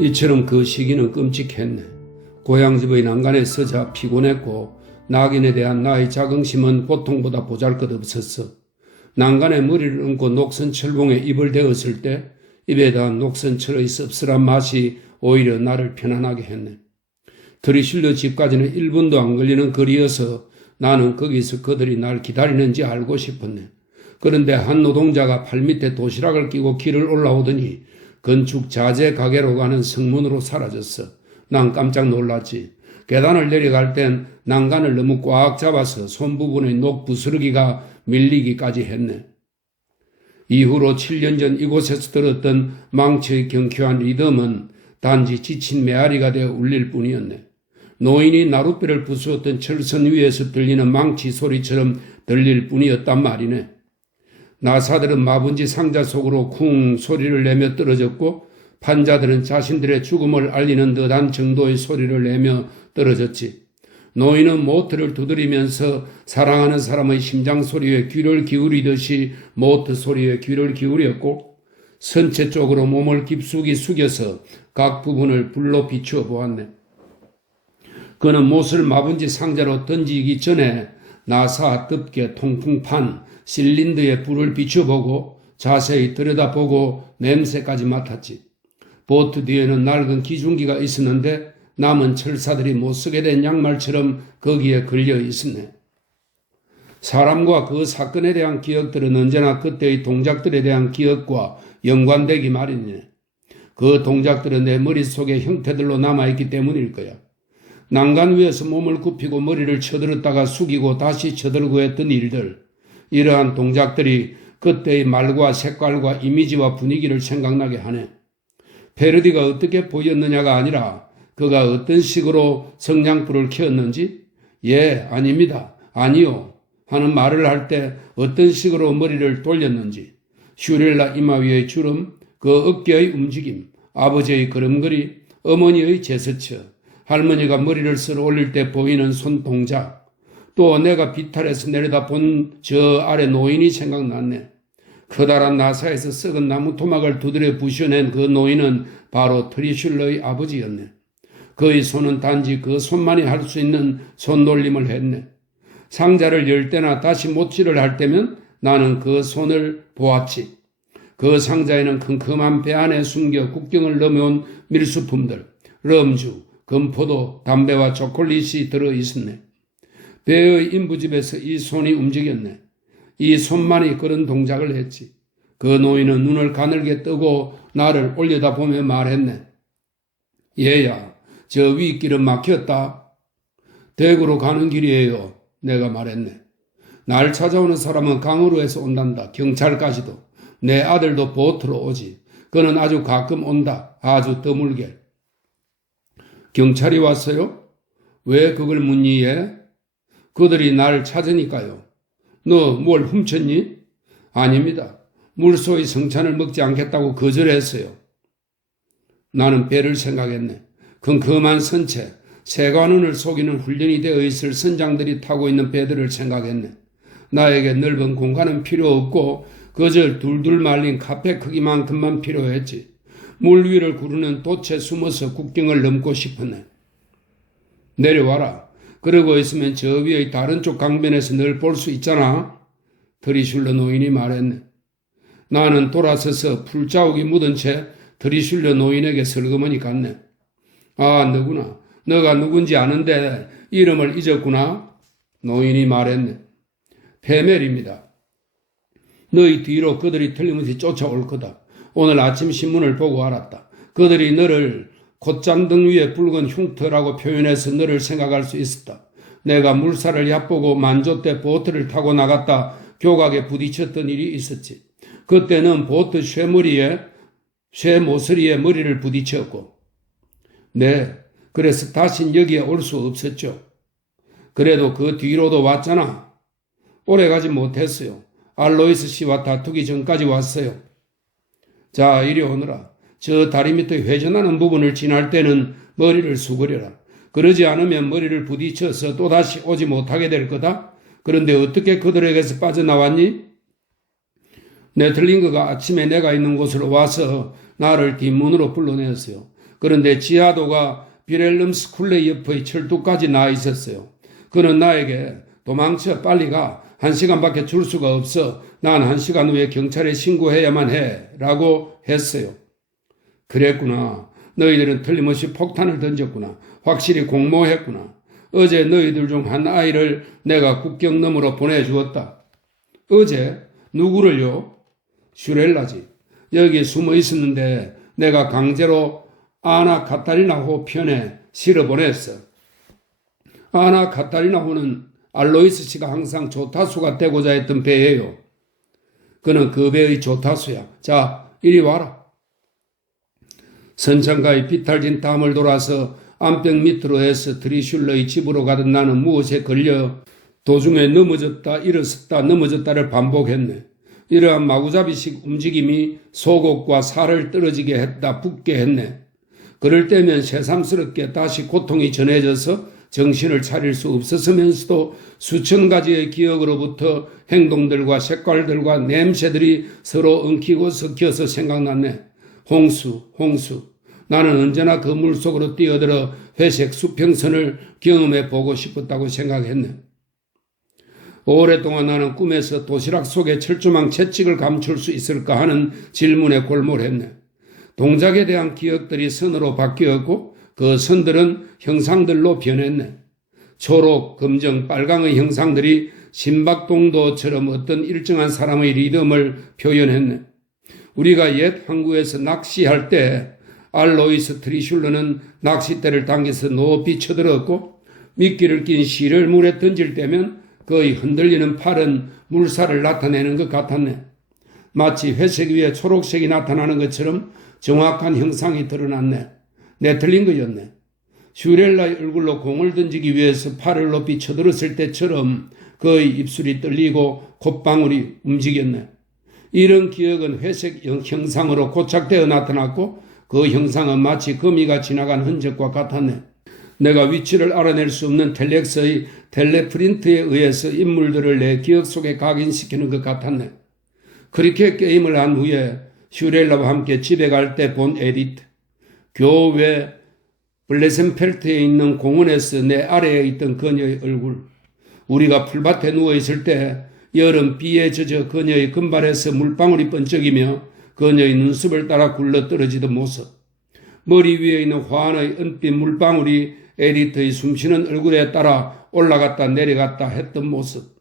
이처럼 그 시기는 끔찍했네. 고향집의 난간에 서자 피곤했고 낙인에 대한 나의 자긍심은 고통보다 보잘것없었어. 난간에 머리를 얹고 녹슨 철봉에 입을 대었을 때 입에 닿은 녹슨철의 씁쓸한 맛이 오히려 나를 편안하게 했네. 들이실려 집까지는 1분도 안 걸리는 거리여서 나는 거기서 그들이 날 기다리는지 알고 싶었네. 그런데 한 노동자가 발밑에 도시락을 끼고 길을 올라오더니 건축 자재 가게로 가는 성문으로 사라졌어. 난 깜짝 놀랐지. 계단을 내려갈 땐 난간을 너무 꽉 잡아서 손 부분의 녹 부스러기가 밀리기까지 했네. 이후로 7년 전 이곳에서 들었던 망치의 경쾌한 리듬은 단지 지친 메아리가 되어 울릴 뿐이었네. 노인이 나룻배를 부수었던 철선 위에서 들리는 망치 소리처럼 들릴 뿐이었단 말이네. 나사들은 마분지 상자 속으로 쿵 소리를 내며 떨어졌고 판자들은 자신들의 죽음을 알리는 듯한 정도의 소리를 내며 떨어졌지. 노인은 모터를 두드리면서 사랑하는 사람의 심장 소리에 귀를 기울이듯이 모터 소리에 귀를 기울였고 선체 쪽으로 몸을 깊숙이 숙여서 각 부분을 불로 비추어 보았네. 그는 못을 마분지 상자로 던지기 전에 나사, 덮개, 통풍판, 실린더에 불을 비춰보고 자세히 들여다보고 냄새까지 맡았지. 보트 뒤에는 낡은 기중기가 있었는데 남은 철사들이 못 쓰게 된 양말처럼 거기에 걸려 있었네. 사람과 그 사건에 대한 기억들은 언제나 그때의 동작들에 대한 기억과 연관되기 마련이네. 그 동작들은 내 머릿속의 형태들로 남아있기 때문일 거야. 난간 위에서 몸을 굽히고 머리를 쳐들었다가 숙이고 다시 쳐들고 했던 일들, 이러한 동작들이 그때의 말과 색깔과 이미지와 분위기를 생각나게 하네. 페르디가 어떻게 보였느냐가 아니라 그가 어떤 식으로 성냥불을 켜었는지, 예, 아닙니다, 아니요 하는 말을 할 때 어떤 식으로 머리를 돌렸는지, 슈렐라 이마 위의 주름, 그 어깨의 움직임, 아버지의 걸음걸이, 어머니의 제스처, 할머니가 머리를 쓸어 올릴 때 보이는 손동작, 또 내가 비탈에서 내려다 본 저 아래 노인이 생각났네. 커다란 나사에서 썩은 나무 토막을 두드려 부셔낸 그 노인은 바로 트리슐러의 아버지였네. 그의 손은 단지 그 손만이 할 수 있는 손놀림을 했네. 상자를 열 때나 다시 못질을 할 때면 나는 그 손을 보았지. 그 상자에는 큼큼한 배 안에 숨겨 국경을 넘어온 밀수품들, 럼주, 건포도, 담배와 초콜릿이 들어있었네. 배의 인부집에서 이 손이 움직였네. 이 손만이 그런 동작을 했지. 그 노인은 눈을 가늘게 뜨고 나를 올려다보며 말했네. 얘야, 저 윗길은 막혔다. 대구로 가는 길이에요. 내가 말했네. 날 찾아오는 사람은 강으로 해서 온단다. 경찰까지도. 내 아들도 보트로 오지. 그는 아주 가끔 온다. 아주 드물게. 경찰이 왔어요? 왜 그걸 묻니 얘? 그들이 날 찾으니까요. 너 뭘 훔쳤니? 아닙니다. 물소의 성찬을 먹지 않겠다고 거절했어요. 나는 배를 생각했네. 컴컴한 선체, 세관원을 속이는 훈련이 되어 있을 선장들이 타고 있는 배들을 생각했네. 나에게 넓은 공간은 필요 없고 그저 둘둘 말린 카페 크기만큼만 필요했지. 물 위를 구르는 돛에 숨어서 국경을 넘고 싶었네. 내려와라. 그러고 있으면 저 위의 다른 쪽 강변에서 널 볼 수 있잖아. 트리슐러 노인이 말했네. 나는 돌아서서 풀자욱이 묻은 채 트리슐러 노인에게 슬그머니 갔네. 아, 너구나. 너가 누군지 아는데 이름을 잊었구나. 노인이 말했네. 페멜입니다. 너희 뒤로 그들이 틀림없이 쫓아올 거다. 오늘 아침 신문을 보고 알았다. 그들이 너를 콧잔등 위에 붉은 흉터라고 표현해서 너를 생각할 수 있었다. 내가 물살을 얕보고 만조 때 보트를 타고 나갔다 교각에 부딪혔던 일이 있었지. 그때는 보트 쇠 모서리에 머리를 부딪혔고. 네, 그래서 다신 여기에 올 수 없었죠. 그래도 그 뒤로도 왔잖아. 오래가지 못했어요. 알로이스 씨와 다투기 전까지 왔어요. 자, 이리 오너라. 저 다리 밑에 회전하는 부분을 지날 때는 머리를 수그려라. 그러지 않으면 머리를 부딪혀서 또다시 오지 못하게 될 거다. 그런데 어떻게 그들에게서 빠져나왔니? 네틀링거가 아침에 내가 있는 곳으로 와서 나를 뒷문으로 불러내었어요. 그런데 지하도가 비렐름 스쿨레 옆의 철도까지 나와 있었어요. 그는 나에게 도망쳐 빨리 가. 1시간밖에 줄 수가 없어. 난 1시간 후에 경찰에 신고해야만 해. 라고 했어요. 그랬구나. 너희들은 틀림없이 폭탄을 던졌구나. 확실히 공모했구나. 어제 너희들 중 한 아이를 내가 국경 너머로 보내주었다. 어제? 누구를요? 슈렐라지. 여기 숨어 있었는데 내가 강제로 아나 카타리나호 편에 실어보냈어. 아나 카타리나호는 알로이스 씨가 항상 조타수가 되고자 했던 배예요. 그는 그 배의 조타수야. 자, 이리 와라. 선창가의 비탈진 담을 돌아서 암벽 밑으로 해서 드리슐러의 집으로 가던 나는 무엇에 걸려 도중에 넘어졌다 일어섰다 넘어졌다를 반복했네. 이러한 마구잡이식 움직임이 속옷과 살을 떨어지게 했다 붓게 했네. 그럴 때면 새삼스럽게 다시 고통이 전해져서 정신을 차릴 수 없었으면서도 수천 가지의 기억으로부터 행동들과 색깔들과 냄새들이 서로 엉키고 섞여서 생각났네. 홍수. 나는 언제나 그 물속으로 뛰어들어 회색 수평선을 경험해 보고 싶었다고 생각했네. 오랫동안 나는 꿈에서 도시락 속에 철조망 채찍을 감출 수 있을까 하는 질문에 골몰했네. 동작에 대한 기억들이 선으로 바뀌었고 그 선들은 형상들로 변했네. 초록, 검정, 빨강의 형상들이 심박동도처럼 어떤 일정한 사람의 리듬을 표현했네. 우리가 옛 항구에서 낚시할 때 알로이스 트리슐러는 낚싯대를 당겨서 높이 쳐들었고 미끼를 낀 실을 물에 던질 때면 그의 흔들리는 팔은 물살을 나타내는 것 같았네. 마치 회색 위에 초록색이 나타나는 것처럼 정확한 형상이 드러났네. 내 틀린 거였네. 슈렐라의 얼굴로 공을 던지기 위해서 팔을 높이 쳐들었을 때처럼 그의 입술이 떨리고 콧방울이 움직였네. 이런 기억은 회색 형상으로 고착되어 나타났고 그 형상은 마치 거미가 지나간 흔적과 같았네. 내가 위치를 알아낼 수 없는 텔렉스의 텔레프린트에 의해서 인물들을 내 기억 속에 각인시키는 것 같았네. 그렇게 게임을 한 후에 슈렐라와 함께 집에 갈 때 본 에디트. 교외 블레센펠트에 있는 공원에서 내 아래에 있던 그녀의 얼굴. 우리가 풀밭에 누워있을 때 여름 비에 젖어 그녀의 금발에서 물방울이 번쩍이며 그녀의 눈썹을 따라 굴러 떨어지던 모습. 머리 위에 있는 화환의 은빛 물방울이 에디트의 숨쉬는 얼굴에 따라 올라갔다 내려갔다 했던 모습.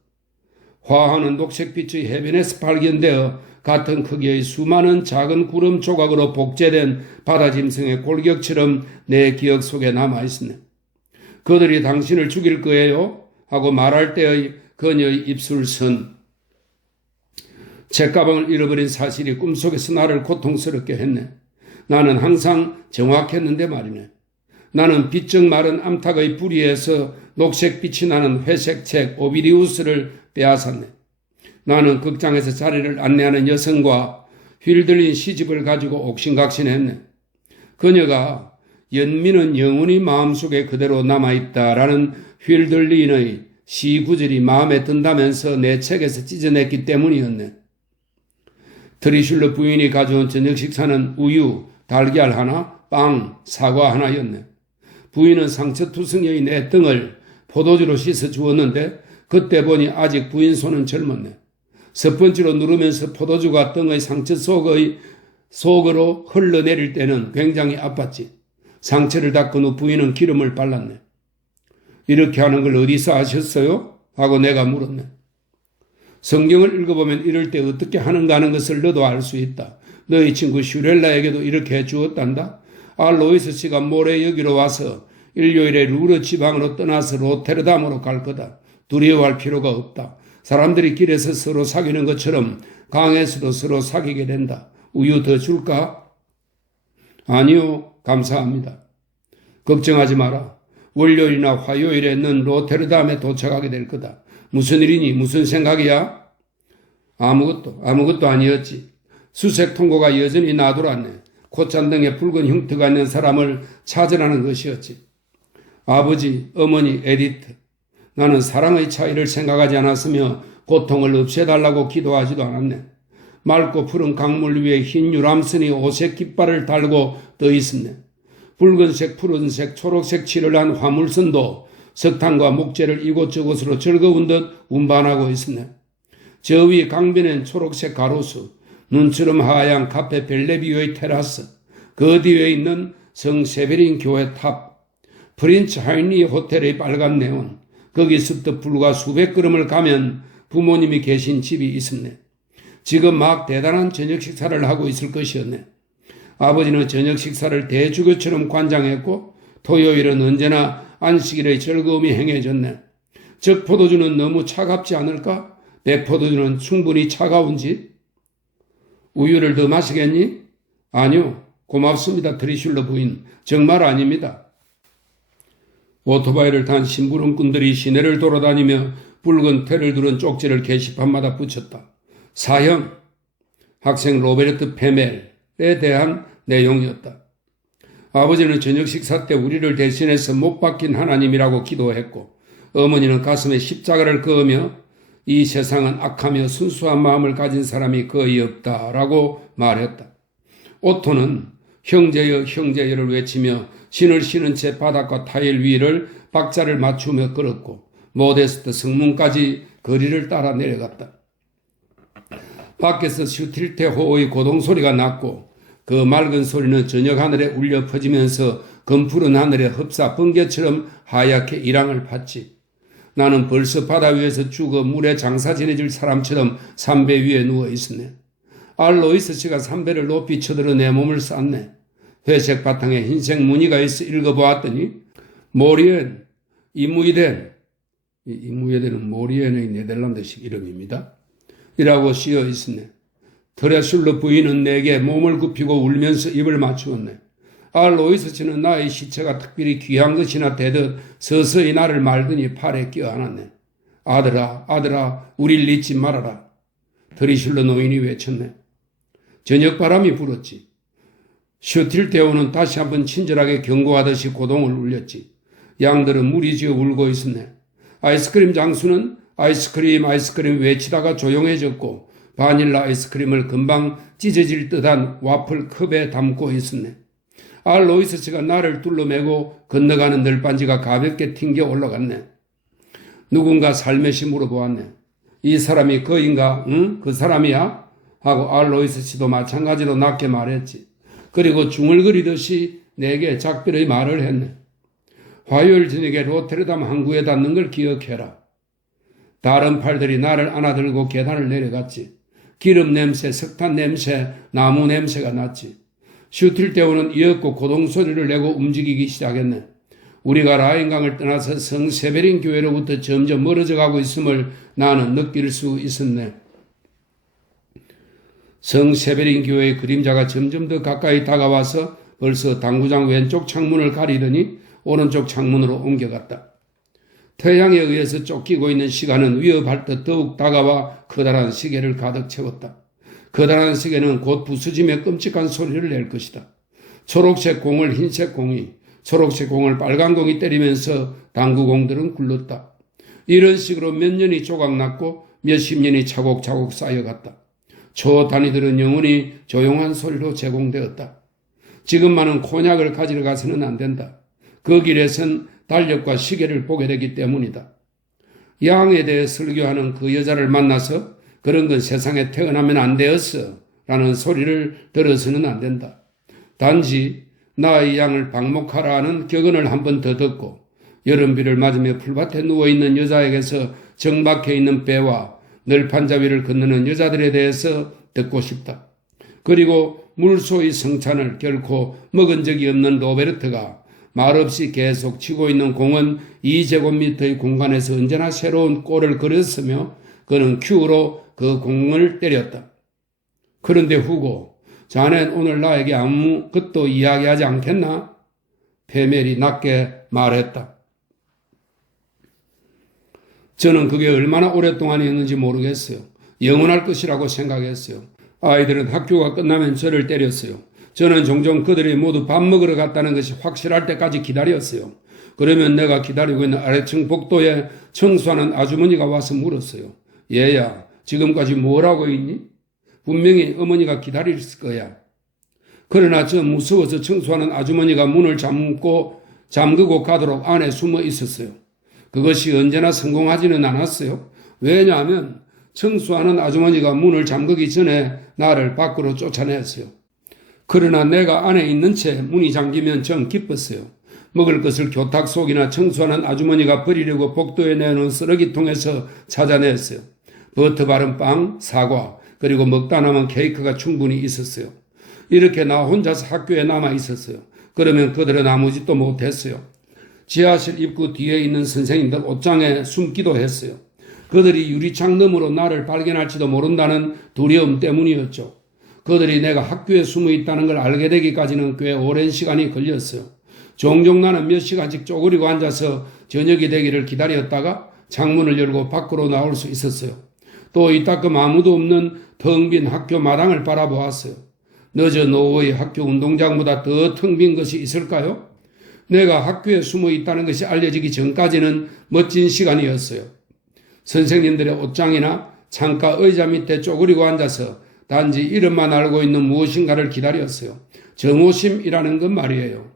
화환은 녹색빛의 해변에서 발견되어 같은 크기의 수많은 작은 구름 조각으로 복제된 바다짐승의 골격처럼 내 기억 속에 남아있었네. 그들이 당신을 죽일 거예요? 하고 말할 때의 그녀의 입술선. 책가방을 잃어버린 사실이 꿈속에서 나를 고통스럽게 했네. 나는 항상 정확했는데 말이네. 나는 비쩍 마른 암탉의 뿌리에서 녹색 빛이 나는 회색 책 오비리우스를 빼앗았네. 나는 극장에서 자리를 안내하는 여성과 휠들린 시집을 가지고 옥신각신했네. 그녀가 연민은 영원히 마음속에 그대로 남아있다라는 휠들린의 시 구절이 마음에 든다면서 내 책에서 찢어냈기 때문이었네. 트리슐러 부인이 가져온 저녁 식사는 우유, 달걀 하나, 빵, 사과 하나였네. 부인은 상처투성이의 내 등을 포도주로 씻어 주었는데 그때 보니 아직 부인 손은 젊었네. 스펀지로 누르면서 포도주가 등의 상처 속으로 흘러내릴 때는 굉장히 아팠지. 상처를 닦은 후 부인은 기름을 발랐네. 이렇게 하는 걸 어디서 아셨어요? 하고 내가 물었네. 성경을 읽어보면 이럴 때 어떻게 하는가 하는 것을 너도 알 수 있다. 너희 친구 슈렐라에게도 이렇게 해주었단다. 알로이스 씨가 모레 여기로 와서 일요일에 루르 지방으로 떠나서 로테르담으로 갈 거다. 두려워할 필요가 없다. 사람들이 길에서 서로 사귀는 것처럼 강에서도 서로 사귀게 된다. 우유 더 줄까? 아니요, 감사합니다. 걱정하지 마라. 월요일이나 화요일에 넌 로테르담에 도착하게 될 거다. 무슨 일이니? 무슨 생각이야? 아무것도 아니었지. 수색 통고가 여전히 나돌았네. 콧잔등에 붉은 흉터가 있는 사람을 찾으라는 것이었지. 아버지, 어머니, 에디트. 나는 사랑의 차이를 생각하지 않았으며 고통을 없애달라고 기도하지도 않았네. 맑고 푸른 강물 위에 흰 유람선이 오색 깃발을 달고 떠 있었네. 붉은색, 푸른색, 초록색 칠을 한 화물선도 석탄과 목재를 이곳저곳으로 즐거운 듯 운반하고 있었네. 저 위 강변엔 초록색 가로수, 눈처럼 하얀 카페 벨레비오의 테라스, 그 뒤에 있는 성 세베린 교회 탑, 프린츠 하이니 호텔의 빨간 네온, 거기서부터 불과 수백 걸음을 가면 부모님이 계신 집이 있었네. 지금 막 대단한 저녁 식사를 하고 있을 것이었네. 아버지는 저녁 식사를 대주교처럼 관장했고 토요일은 언제나 안식일의 즐거움이 행해졌네. 적 포도주는 너무 차갑지 않을까? 백포도주는 충분히 차가운지? 우유를 더 마시겠니? 아니요. 고맙습니다. 트리슐러 부인. 정말 아닙니다. 오토바이를 탄 심부름꾼들이 시내를 돌아다니며 붉은 테를 두른 쪽지를 게시판마다 붙였다. 사형, 학생 로베르트 페멜에 대한 내용이었다. 아버지는 저녁 식사 때 우리를 대신해서 못 박힌 하나님이라고 기도했고 어머니는 가슴에 십자가를 그으며 이 세상은 악하며 순수한 마음을 가진 사람이 거의 없다라고 말했다. 오토는 형제여 형제여를 외치며 신을 신은 채 바닥과 타일 위를 박자를 맞추며 걸었고 모데스트 성문까지 거리를 따라 내려갔다. 밖에서 슈틸테호의 고동소리가 났고 그 맑은 소리는 저녁 하늘에 울려 퍼지면서 검푸른 하늘에 흡사 번개처럼 하얗게 이랑을 팠지. 나는 벌써 바다 위에서 죽어 물에 장사 지내줄 사람처럼 삼배 위에 누워 있었네. 알로이스 씨가 삼배를 높이 쳐들어 내 몸을 쌌네. 회색 바탕에 흰색 무늬가 있어 읽어보았더니 모리엔, 이무이덴, 이무이덴은 모리엔의 네덜란드식 이름입니다. 이라고 쓰여 있었네. 트레슐러 부인은 내게 몸을 굽히고 울면서 입을 맞추었네. 알로이스 씨는 나의 시체가 특별히 귀한 것이나 되듯 서서히 나를 말더니 팔에 껴안았네. 아들아, 아들아, 우릴 잊지 말아라. 트리슐러 노인이 외쳤네. 저녁바람이 불었지. 슈틸테오는 다시 한번 친절하게 경고하듯이 고동을 울렸지. 양들은 무리지어 울고 있었네. 아이스크림 장수는 아이스크림 외치다가 조용해졌고 바닐라 아이스크림을 금방 찢어질 듯한 와플 컵에 담고 있었네. 알로이스 씨가 나를 둘러매고 건너가는 널빤지가 가볍게 튕겨 올라갔네. 누군가 살며시 물어보았네. 이 사람이 그인가? 응? 그 사람이야? 하고 알로이스 씨도 마찬가지로 낮게 말했지. 그리고 중얼거리듯이 내게 작별의 말을 했네. 화요일 저녁에 로테르담 항구에 닿는 걸 기억해라. 다른 팔들이 나를 안아들고 계단을 내려갔지. 기름 냄새, 석탄 냄새, 나무 냄새가 났지. 슈틸테오는 이윽고 고동소리를 내고 움직이기 시작했네. 우리가 라인강을 떠나서 성 세베린 교회로부터 점점 멀어져 가고 있음을 나는 느낄 수 있었네. 성 세베린 교회의 그림자가 점점 더 가까이 다가와서 벌써 당구장 왼쪽 창문을 가리더니 오른쪽 창문으로 옮겨갔다. 태양에 의해서 쫓기고 있는 시간은 위협할 듯 더욱 다가와 커다란 시계를 가득 채웠다. 커다란 시계는 곧 부서지며 끔찍한 소리를 낼 것이다. 초록색 공을 흰색 공이, 초록색 공을 빨간 공이 때리면서 당구공들은 굴렀다. 이런 식으로 몇 년이 조각났고 몇십 년이 차곡차곡 쌓여갔다. 초단위들은 영원히 조용한 소리로 제공되었다. 지금만은 콘약을 가지러 가서는 안 된다. 그 길에선 달력과 시계를 보게 되기 때문이다. 양에 대해 설교하는 그 여자를 만나서 그런 건 세상에 태어나면 안 되었어 라는 소리를 들어서는 안 된다. 단지 나의 양을 방목하라는 격언을 한 번 더 듣고 여름비를 맞으며 풀밭에 누워있는 여자에게서 정박해 있는 배와 널판자위를 건너는 여자들에 대해서 듣고 싶다. 그리고 물소의 성찬을 결코 먹은 적이 없는 로베르트가 말없이 계속 치고 있는 공은 2제곱미터의 공간에서 언제나 새로운 골을 그렸으며 그는 큐로 그 공을 때렸다. 그런데 후고, 자넨 오늘 나에게 아무것도 이야기하지 않겠나? 페멜이 낮게 말했다. 저는 그게 얼마나 오랫동안이었는지 모르겠어요. 영원할 것이라고 생각했어요. 아이들은 학교가 끝나면 저를 때렸어요. 저는 종종 그들이 모두 밥 먹으러 갔다는 것이 확실할 때까지 기다렸어요. 그러면 내가 기다리고 있는 아래층 복도에 청소하는 아주머니가 와서 물었어요. 얘야, 지금까지 뭘 하고 있니? 분명히 어머니가 기다릴 거야. 그러나 저 무서워서 청소하는 아주머니가 문을 잠그고 가도록 안에 숨어 있었어요. 그것이 언제나 성공하지는 않았어요. 왜냐하면 청소하는 아주머니가 문을 잠그기 전에 나를 밖으로 쫓아냈어요. 그러나 내가 안에 있는 채 문이 잠기면 전 기뻤어요. 먹을 것을 교탁 속이나 청소하는 아주머니가 버리려고 복도에 내놓은 쓰레기통에서 찾아냈어요. 버터 바른 빵, 사과, 그리고 먹다 남은 케이크가 충분히 있었어요. 이렇게 나 혼자서 학교에 남아 있었어요. 그러면 그들은 아무 짓도 못했어요. 지하실 입구 뒤에 있는 선생님들 옷장에 숨기도 했어요. 그들이 유리창 너머로 나를 발견할지도 모른다는 두려움 때문이었죠. 그들이 내가 학교에 숨어 있다는 걸 알게 되기까지는 꽤 오랜 시간이 걸렸어요. 종종 나는 몇 시간씩 쪼그리고 앉아서 저녁이 되기를 기다렸다가 창문을 열고 밖으로 나올 수 있었어요. 또 이따금 아무도 없는 텅 빈 학교 마당을 바라보았어요. 늦은 오후의 학교 운동장보다 더 텅 빈 것이 있을까요? 내가 학교에 숨어 있다는 것이 알려지기 전까지는 멋진 시간이었어요. 선생님들의 옷장이나 창가 의자 밑에 쪼그리고 앉아서 단지 이름만 알고 있는 무엇인가를 기다렸어요. 정오심이라는 건 말이에요.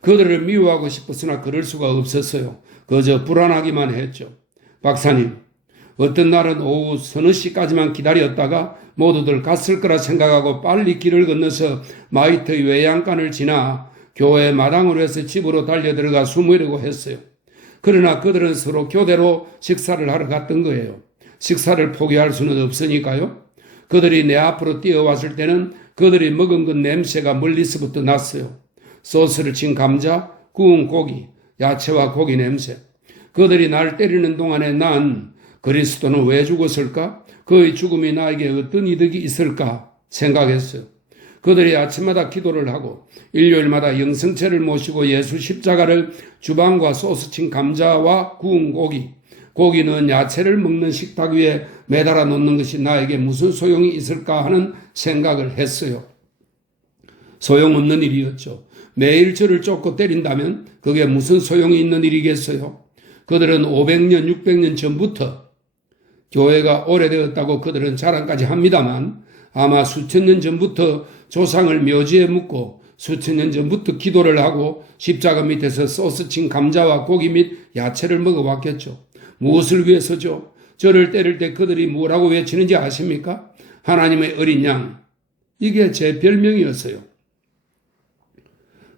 그들을 미워하고 싶었으나 그럴 수가 없었어요. 그저 불안하기만 했죠. 박사님, 어떤 날은 오후 서너 시까지만 기다렸다가 모두들 갔을 거라 생각하고 빨리 길을 건너서 마이트 외양간을 지나 교회 마당으로 해서 집으로 달려들어가 숨으려고 했어요. 그러나 그들은 서로 교대로 식사를 하러 갔던 거예요. 식사를 포기할 수는 없으니까요. 그들이 내 앞으로 뛰어왔을 때는 그들이 먹은 것 냄새가 멀리서부터 났어요. 소스를 친 감자, 구운 고기, 야채와 고기 냄새. 그들이 날 때리는 동안에 난 그리스도는 왜 죽었을까? 그의 죽음이 나에게 어떤 이득이 있을까 생각했어요. 그들이 아침마다 기도를 하고 일요일마다 영성체를 모시고 예수 십자가를 주방과 소스 친 감자와 구운 고기, 고기 넣은 야채를 먹는 식탁 위에 매달아 놓는 것이 나에게 무슨 소용이 있을까 하는 생각을 했어요. 소용없는 일이었죠. 매일 저를 쫓고 때린다면 그게 무슨 소용이 있는 일이겠어요? 그들은 500년, 600년 전부터 교회가 오래되었다고 그들은 자랑까지 합니다만 아마 수천 년 전부터 조상을 묘지에 묻고 수천 년 전부터 기도를 하고 십자가 밑에서 소스 친 감자와 고기 및 야채를 먹어왔겠죠. 무엇을 위해서죠? 저를 때릴 때 그들이 뭐라고 외치는지 아십니까? 하나님의 어린 양. 이게 제 별명이었어요.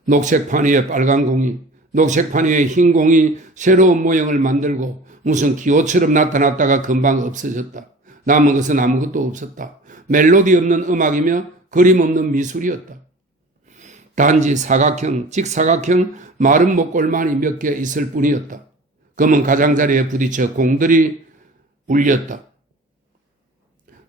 녹색 판 위에 빨간 공이, 녹색 판 위에 흰 공이 새로운 모형을 만들고 무슨 기호처럼 나타났다가 금방 없어졌다. 남은 것은 아무것도 없었다. 멜로디 없는 음악이며 그림 없는 미술이었다. 단지 사각형, 직사각형, 마른 목골만이 몇 개 있을 뿐이었다. 검은 가장자리에 부딪혀 공들이 울렸다.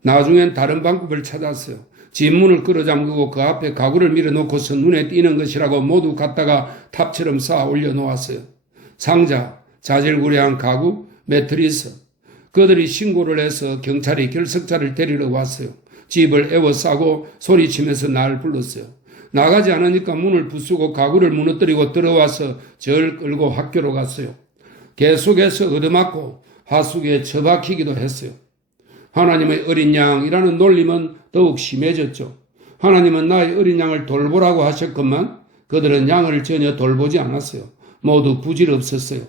나중엔 다른 방법을 찾았어요. 집문을 끌어잠그고 그 앞에 가구를 밀어놓고서 눈에 띄는 것이라고 모두 갖다가 탑처럼 쌓아 올려놓았어요. 상자, 자질구레한 가구, 매트리스. 그들이 신고를 해서 경찰이 결석자를 데리러 왔어요. 집을 에워싸고 소리치면서 날 불렀어요. 나가지 않으니까 문을 부수고 가구를 무너뜨리고 들어와서 절 끌고 학교로 갔어요. 계속해서 얻어맞고 하수구에 처박히기도 했어요. 하나님의 어린 양이라는 놀림은 더욱 심해졌죠. 하나님은 나의 어린 양을 돌보라고 하셨건만 그들은 양을 전혀 돌보지 않았어요. 모두 부질없었어요.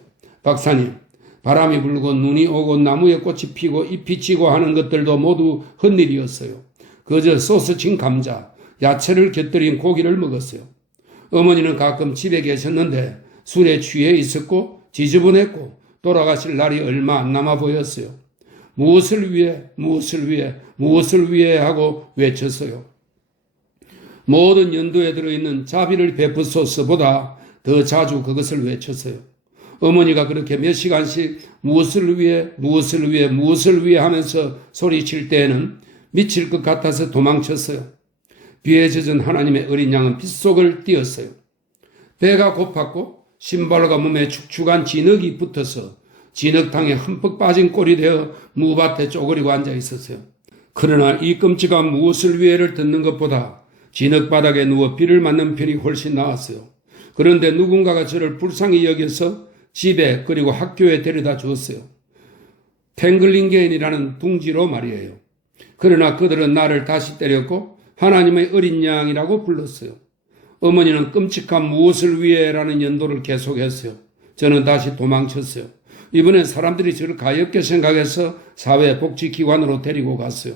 박사님, 바람이 불고 눈이 오고 나무에 꽃이 피고 잎이 지고 하는 것들도 모두 헛일이었어요. 그저 소스 친 감자, 야채를 곁들인 고기를 먹었어요. 어머니는 가끔 집에 계셨는데 술에 취해 있었고 지저분했고 돌아가실 날이 얼마 안 남아 보였어요. 무엇을 위해, 무엇을 위해, 무엇을 위해 하고 외쳤어요. 모든 연도에 들어있는 자비를 베푸소서보다 더 자주 그것을 외쳤어요. 어머니가 그렇게 몇 시간씩 무엇을 위해, 무엇을 위해, 무엇을 위해 하면서 소리칠 때에는 미칠 것 같아서 도망쳤어요. 비에 젖은 하나님의 어린 양은 빗속을 뛰었어요. 배가 고팠고 신발과 몸에 축축한 진흙이 붙어서 진흙탕에 흠뻑 빠진 꼴이 되어 무밭에 쪼그리고 앉아 있었어요. 그러나 이 끔찍한 무엇을 위해를 듣는 것보다 진흙바닥에 누워 비를 맞는 편이 훨씬 나았어요. 그런데 누군가가 저를 불쌍히 여겨서 집에 그리고 학교에 데려다 주었어요. 탱글링게인이라는 둥지로 말이에요. 그러나 그들은 나를 다시 때렸고 하나님의 어린 양이라고 불렀어요. 어머니는 끔찍한 무엇을 위해라는 연도를 계속했어요. 저는 다시 도망쳤어요. 이번엔 사람들이 저를 가엾게 생각해서 사회복지기관으로 데리고 갔어요.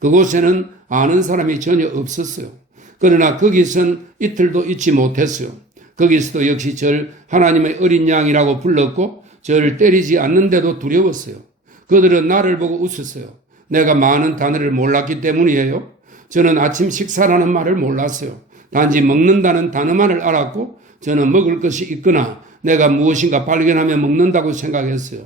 그곳에는 아는 사람이 전혀 없었어요. 그러나 거기선 이틀도 있지 못했어요. 거기서도 역시 저를 하나님의 어린 양이라고 불렀고 저를 때리지 않는데도 두려웠어요. 그들은 나를 보고 웃었어요. 내가 많은 단어를 몰랐기 때문이에요. 저는 아침 식사라는 말을 몰랐어요. 단지 먹는다는 단어만을 알았고 저는 먹을 것이 있거나 내가 무엇인가 발견하면 먹는다고 생각했어요.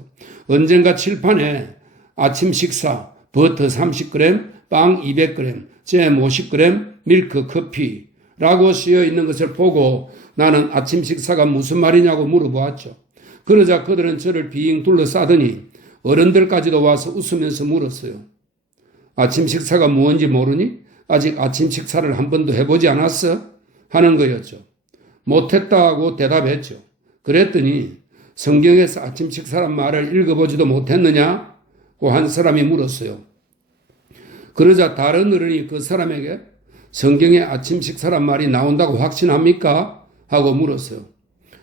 언젠가 칠판에 아침 식사, 버터 30g, 빵 200g, 잼 50g, 밀크, 커피라고 쓰여 있는 것을 보고 나는 아침 식사가 무슨 말이냐고 물어보았죠. 그러자 그들은 저를 빙 둘러싸더니 어른들까지도 와서 웃으면서 물었어요. 아침 식사가 무엇인지 모르니? 아직 아침 식사를 한 번도 해보지 않았어? 하는 거였죠. 못했다고 대답했죠. 그랬더니 성경에서 아침 식사란 말을 읽어보지도 못했느냐고 한 사람이 물었어요. 그러자 다른 어른이 그 사람에게 성경에 아침 식사란 말이 나온다고 확신합니까? 하고 물었어요.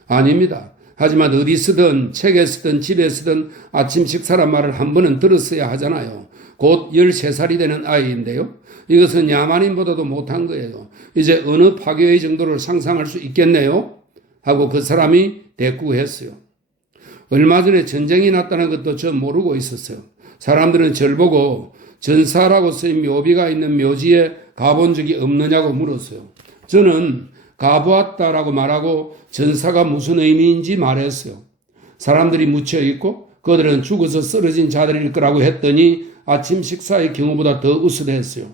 아닙니다. 하지만 어디서든 책에서든 집에서든 아침 식사란 말을 한 번은 들었어야 하잖아요. 곧 13살이 되는 아이인데요. 이것은 야만인보다도 못한 거예요. 이제 어느 파괴의 정도를 상상할 수 있겠네요. 하고 그 사람이 대꾸했어요. 얼마 전에 전쟁이 났다는 것도 저 모르고 있었어요. 사람들은 절 보고 전사라고 쓰인 묘비가 있는 묘지에 가본 적이 없느냐고 물었어요. 저는 가보았다라고 말하고 전사가 무슨 의미인지 말했어요. 사람들이 묻혀있고 그들은 죽어서 쓰러진 자들일 거라고 했더니 아침 식사의 경우보다 더 으스대했어요.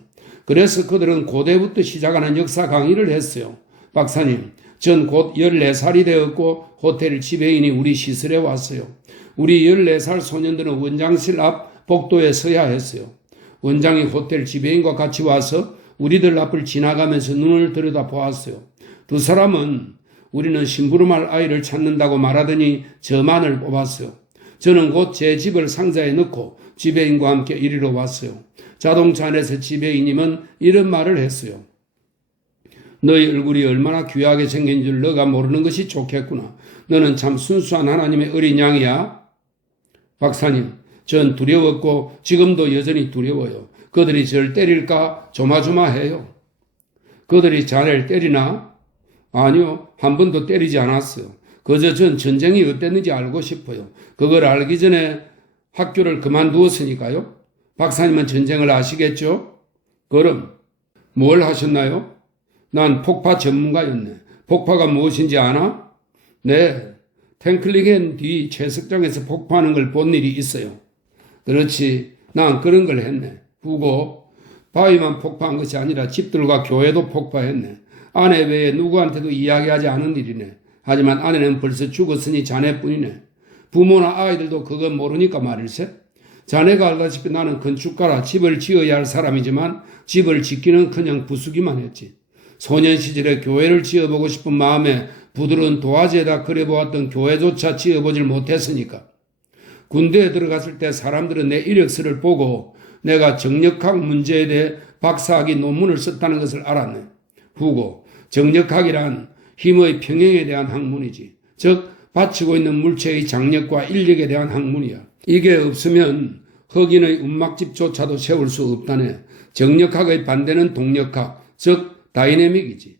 그래서 그들은 고대부터 시작하는 역사 강의를 했어요. 박사님, 전 곧 14살이 되었고 호텔 지배인이 우리 시설에 왔어요. 우리 14살 소년들은 원장실 앞 복도에 서야 했어요. 원장이 호텔 지배인과 같이 와서 우리들 앞을 지나가면서 눈을 들여다 보았어요. 두 사람은 우리는 심부름할 아이를 찾는다고 말하더니 저만을 뽑았어요. 저는 곧 제 집을 상자에 넣고 지배인과 함께 이리로 왔어요. 자동차 안에서 지배인님은 이런 말을 했어요. 너희 얼굴이 얼마나 귀하게 생긴 줄 너가 모르는 것이 좋겠구나. 너는 참 순수한 하나님의 어린 양이야. 박사님, 전 두려웠고 지금도 여전히 두려워요. 그들이 저를 때릴까 조마조마해요. 그들이 자네를 때리나? 아니요, 한 번도 때리지 않았어요. 그저 전 전쟁이 어땠는지 알고 싶어요. 그걸 알기 전에 학교를 그만두었으니까요. 박사님은 전쟁을 아시겠죠? 그럼 뭘 하셨나요? 난 폭파 전문가였네. 폭파가 무엇인지 아나? 네, 탱클리겐 뒤 채석장에서 폭파하는 걸 본 일이 있어요. 그렇지, 난 그런 걸 했네. 후고 바위만 폭파한 것이 아니라 집들과 교회도 폭파했네. 아내 외에 누구한테도 이야기하지 않은 일이네. 하지만 아내는 벌써 죽었으니 자네뿐이네. 부모나 아이들도 그거 모르니까 말일세. 자네가 알다시피 나는 건축가라 집을 지어야 할 사람이지만 집을 짓기는커녕 부수기만 했지. 소년 시절에 교회를 지어보고 싶은 마음에 부드러운 도화지에다 그려보았던 교회조차 지어보질 못했으니까. 군대에 들어갔을 때 사람들은 내 이력서를 보고 내가 정력학 문제에 대해 박사학위 논문을 썼다는 것을 알았네. 후고, 정력학이란 힘의 평형에 대한 학문이지. 즉 받치고 있는 물체의 장력과 인력에 대한 학문이야. 이게 없으면 흑인의 움막집조차도 세울 수 없다네. 정력학의 반대는 동력학, 즉 다이내믹이지.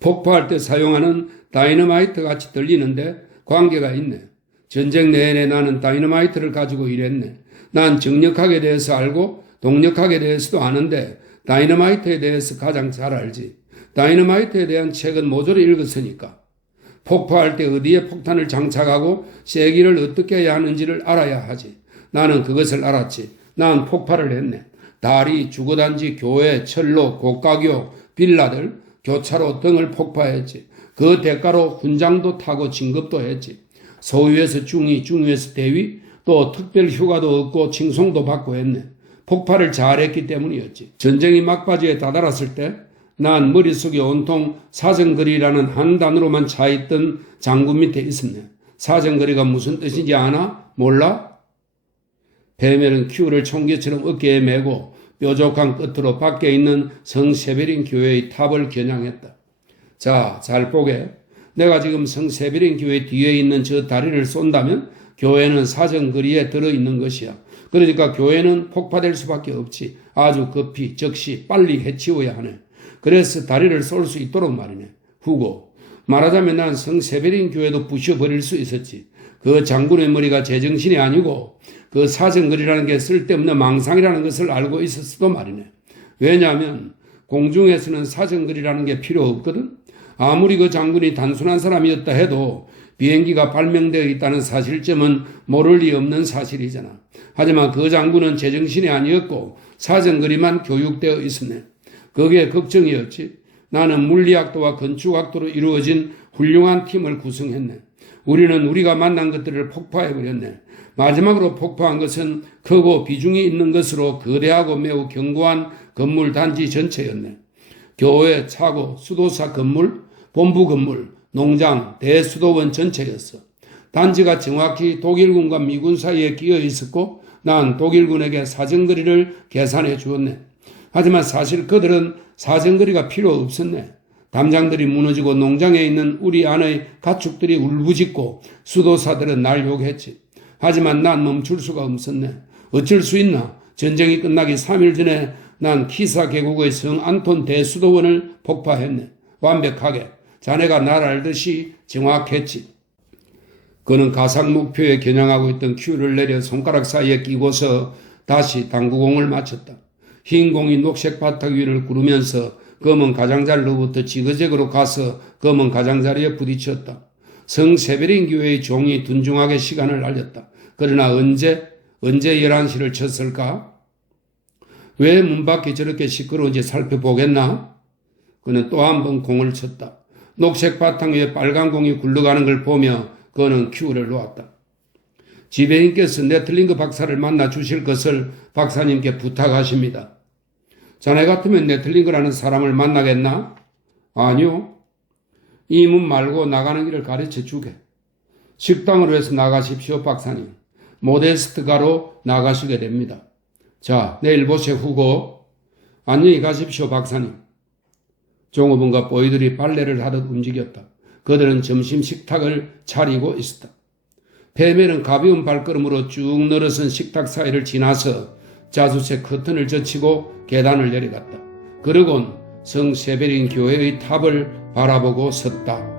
폭파할 때 사용하는 다이너마이트 같이 들리는데 관계가 있네. 전쟁 내내 나는 다이너마이트를 가지고 일했네. 난 정력학에 대해서 알고 동력학에 대해서도 아는데 다이너마이트에 대해서 가장 잘 알지. 다이너마이트에 대한 책은 모조리 읽었으니까. 폭파할 때 어디에 폭탄을 장착하고 세기를 어떻게 해야 하는지를 알아야 하지. 나는 그것을 알았지. 난 폭발을 했네. 다리, 주거단지, 교회, 철로, 고가교, 빌라들, 교차로 등을 폭파했지. 그 대가로 훈장도 타고 진급도 했지. 소위에서 중위, 중위에서 대위, 또 특별 휴가도 얻고 칭송도 받고 했네. 폭발을 잘했기 때문이었지. 전쟁이 막바지에 다다랐을 때 난 머릿속에 온통 사정거리라는 한 단어로만 차있던 장군 밑에 있었네. 사정거리가 무슨 뜻인지 아나? 몰라? 뱀에는 큐를 총기처럼 어깨에 메고 뾰족한 끝으로 밖에 있는 성세베린 교회의 탑을 겨냥했다. 자, 잘 보게. 내가 지금 성세베린 교회 뒤에 있는 저 다리를 쏜다면 교회는 사정거리에 들어있는 것이야. 그러니까 교회는 폭파될 수밖에 없지. 아주 급히 즉시 빨리 해치워야 하네. 그래서 다리를 쏠 수 있도록 말이네. 후고. 말하자면 난 성세베린 교회도 부셔버릴 수 있었지. 그 장군의 머리가 제정신이 아니고 그 사정거리라는 게 쓸데없는 망상이라는 것을 알고 있었어도 말이네. 왜냐하면 공중에서는 사정거리라는 게 필요 없거든. 아무리 그 장군이 단순한 사람이었다 해도 비행기가 발명되어 있다는 사실점은 모를 리 없는 사실이잖아. 하지만 그 장군은 제정신이 아니었고 사정거리만 교육되어 있었네. 그게 걱정이었지. 나는 물리학도와 건축학도로 이루어진 훌륭한 팀을 구성했네. 우리는 우리가 만난 것들을 폭파해버렸네. 마지막으로 폭파한 것은 크고 비중이 있는 것으로 거대하고 매우 견고한 건물 단지 전체였네. 교회, 차고, 수도사 건물, 본부 건물, 농장, 대수도원 전체였어. 단지가 정확히 독일군과 미군 사이에 끼어 있었고 난 독일군에게 사정거리를 계산해 주었네. 하지만 사실 그들은 사정거리가 필요 없었네. 담장들이 무너지고 농장에 있는 우리 안의 가축들이 울부짖고 수도사들은 날 욕했지. 하지만 난 멈출 수가 없었네. 어쩔 수 있나? 전쟁이 끝나기 3일 전에 난 키사 계곡의 성 안톤 대수도원을 폭파했네. 완벽하게. 자네가 날 알듯이 정확했지. 그는 가상 목표에 겨냥하고 있던 큐를 내려 손가락 사이에 끼고서 다시 당구공을 맞췄다. 흰 공이 녹색 바닥 위를 구르면서 검은 가장자리로부터 지그재그로 가서 검은 가장자리에 부딪혔다. 성세베린 교회의 종이 둔중하게 시간을 알렸다. 그러나 언제 11시를 쳤을까? 왜 문 밖이 저렇게 시끄러운지 살펴보겠나? 그는 또 한 번 공을 쳤다. 녹색 바탕 위에 빨간 공이 굴러가는 걸 보며 그는 큐를 놓았다. 지배인께서 네틀링그 박사를 만나 주실 것을 박사님께 부탁하십니다. 자네 같으면 네틀링그라는 사람을 만나겠나? 아니요. 이 문 말고 나가는 길을 가르쳐 주게. 식당으로 해서 나가십시오, 박사님. 모데스트가로 나가시게 됩니다. 자, 내일 보세 후고. 안녕히 가십시오, 박사님. 종업원과 보이들이 빨래를 하듯 움직였다. 그들은 점심 식탁을 차리고 있었다. 페멜은 가벼운 발걸음으로 쭉 늘어선 식탁 사이를 지나서 자수색 커튼을 젖히고 계단을 내려갔다. 그러곤 성세베린 교회의 탑을 바라보고 섰다.